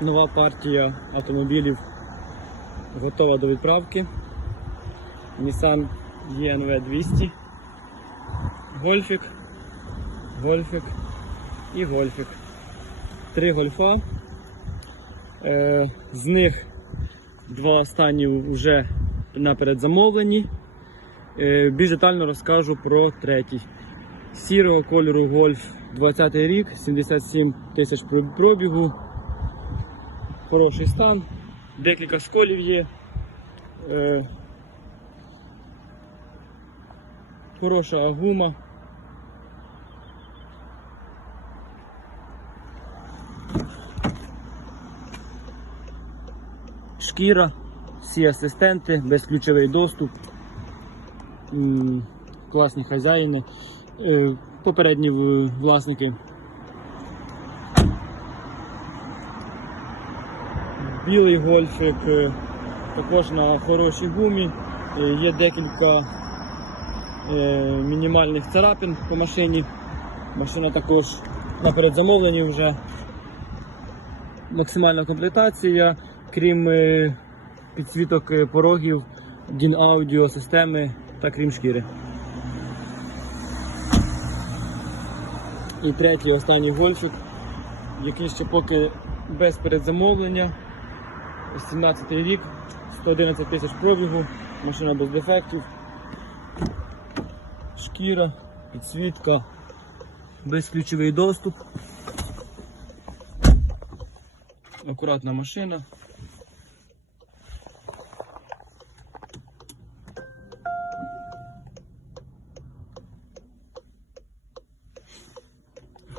Нова партія автомобілів готова до відправки. Nissan ENV 200, Гольфік, Гольфік і Гольфік. Три гольфа. Е, з них два останні вже на передзамовленні. Е, більш детально розкажу про третій. Сірого кольору Гольф 20 рік, 77 тисяч пробігу. Хороший стан, декілька сколів є. Е, хороша гума. Шкіра, всі асистенти, безключовий доступ, класні хазяїни, Е, попередні власники. Білий гольфик е, також на хорошій гумі. Е, Є декілька е, мінімальних царапин по машині. Машина також на передзамовленні вже. Максимальна комплектація, крім підсвіток порогів, DIN аудіо системи та крім шкіри. І третій останній гольфик, який ще поки без передзамовлення. 17 рік, 111 тисяч пробігу, машина без дефектів, шкіра, підсвітка, безключовий доступ. Акуратна машина.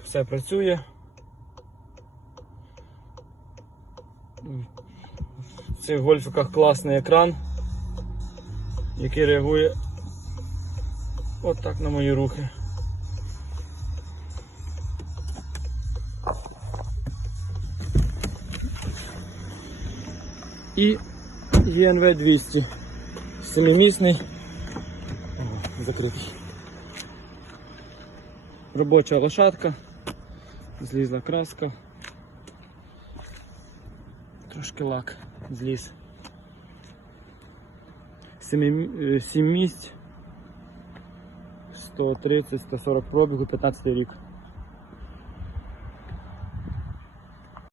Все працює. Цих гольфиках класний екран, який реагує отак на мої рухи. І ENV 200. Семимісний. Закритий. Робоча лошадка. Злізла краска. Трошки лак зліз. Сім місць. 130-140 пробігу, 15 рік.